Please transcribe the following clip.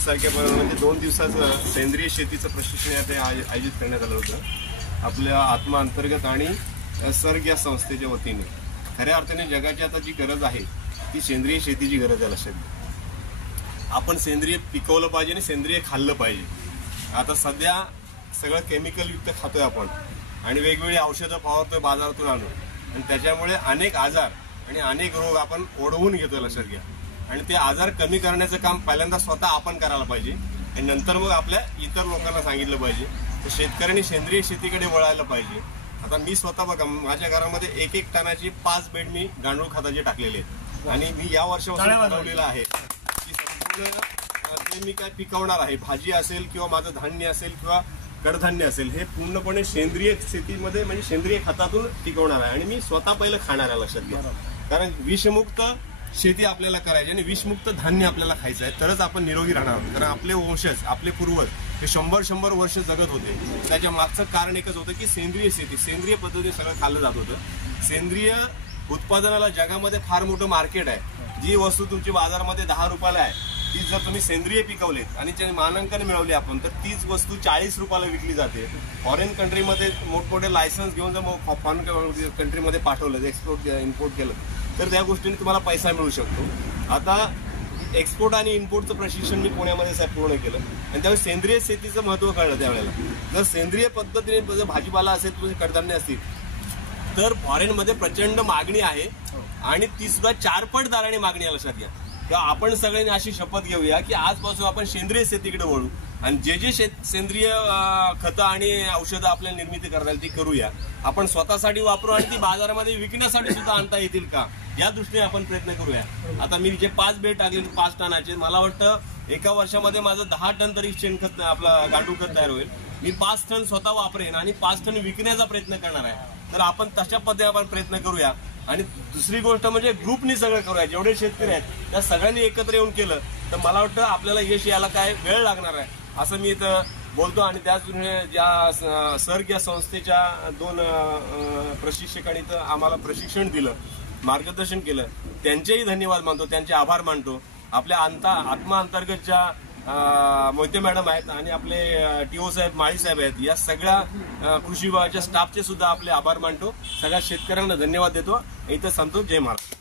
28 तारखेपर्यंत म्हणजे 2 दिवसाचं सेंद्रिय शेतीचं प्रशिक्षण यात आयोजित करण्यात आलं होतं आपल्या आत्मा अंतर्गत आणि सर्ग या संस्थेच्या वतीने। खऱ्या अर्थाने जगाची आता जी गरज आहे ती सेंद्रिय शेतीची गरज आहे। लक्षात आपण सेंद्रिय पिकवलं पाहिजे आणि सेंद्रिय खाल्लं पाहिजे। आता सध्या सगळं केमिकल युक्त खातोय आपण आणि वेगवेगळी औषधं फवारतोय बाजारातून आणून आणि त्याच्यामुळे अनेक आजार आणि अनेक रोग आपण ओढवून घेतोय। लक्षात घ्या आणि ते आजार कमी करण्याचं काम पहिल्यांदा स्वतः आपण करायला पाहिजे आणि नंतर मग आपल्या इतर लोकांना सांगितलं पाहिजे। तर शेतकऱ्यांनी सेंद्रिय शेतीकडे वळायला पाहिजे। आता मी स्वतः बघा माझ्या घरामध्ये 1-1 टनाची 5 बेड मी गांडूळ खताचे टाकलेले आहेत आणि मी या वर्षापासून ठरवलेलं आहे की संपूर्ण ते मी काय पिकवणार आहे, भाजी असेल किंवा माझं धान्य असेल किंवा कडधान्य असेल, हे पूर्णपणे सेंद्रिय शेतीमध्ये म्हणजे सेंद्रिय खतातून पिकवणार आहे आणि मी स्वतः पहिलं खाणार आहे। लक्षात घ्या कारण विषमुक्त शेती आपल्याला करायची आणि विषमुक्त धान्य आपल्याला खायचं आहे तरच आपण निरोगी राहणार आहोत। कारण आपले वंशज आपले पूर्वज हे 100 वर्ष जगत होते। त्याच्या मागचं कारण एकच होतं की सेंद्रिय शेती सेंद्रिय पद्धतीने सगळं खाल्लं जात होतं। सेंद्रिय उत्पादनाला जगामध्ये फार मोठं मार्केट आहे। जी वस्तू तुमची बाजारामध्ये 10 रुपयाला आहे ती जर तुम्ही सेंद्रिय पिकवलेत आणि त्याचे मानांकन मिळवले आपण तर तीच वस्तू 40 रुपयाला विकली जाते। फॉरेन कंट्रीमध्ये मोठमोठे लायसन्स घेऊन जर फॉरेन कंट्रीमध्ये पाठवलं एक्सपोर्ट इम्पोर्ट केलं तर त्या गोष्टीने तुम्हाला पैसा मिळू शकतो। आता एक्सपोर्ट आणि इम्पोर्टचं प्रशिक्षण मी पुण्यामध्ये साहेब पूर्ण केलं आणि त्यावेळी सेंद्रिय शेतीचं महत्त्व कळलं। त्यावेळेला जर सेंद्रिय पद्धतीने जर भाजीपाला असेल तुझे कडधान्य असतील तर फॉरेनमध्ये प्रचंड मागणी आहे आणि ती सुद्धा 4 पट दराने मागणी आहे। लक्षात घ्या किंवा आपण सगळ्यांनी अशी शपथ घेऊया की आजपासून आपण सेंद्रिय शेतीकडे वळू आणि जे सेंद्रिय खतं आणि औषधं आपल्याला निर्मिती करता येईल ती करूया। आपण स्वतःसाठी वापरू आणि ती बाजारामध्ये विकण्यासाठी सुद्धा आणता येतील का या दृष्टीने आपण प्रयत्न करूया। आता मी जे 5 बेड टाकले 5 टनाचे मला वाटतं एका वर्षामध्ये माझं 10 टन तरी शेणखत आपला गांडूळ खत तयार होईल। मी 5 टन स्वतः वापरेन आणि 5 टन विकण्याचा प्रयत्न करणार आहे। तर आपण तशा पद्धतीने आपण प्रयत्न करूया आणि दुसरी गोष्ट म्हणजे ग्रुपनी सगळं करूया। जेवढे शेतकरी आहेत त्या सगळ्यांनी एकत्र येऊन केलं तर मला वाटतं आपल्याला यश यायला काय वेळ लागणार आहे असं मी इथं बोलतो। आणि त्याच ज्या सर्ग या संस्थेच्या 2 प्रशिक्षकांनी तर आम्हाला प्रशिक्षण दिलं मार्गदर्शन केलं त्यांचेही धन्यवाद मानतो, त्यांचे आभार मानतो। आपल्या आत्मा अंतर्गतच्या मोहिते मॅडम आहेत आणि आपले टीओ साहेब माळी साहेब आहेत या सगळ्या कृषी विभागाच्या स्टाफचे सुद्धा आपले आभार मानतो। सगळ्या शेतकऱ्यांना धन्यवाद देतो। इथं संतोष, जय महाराष्ट्र।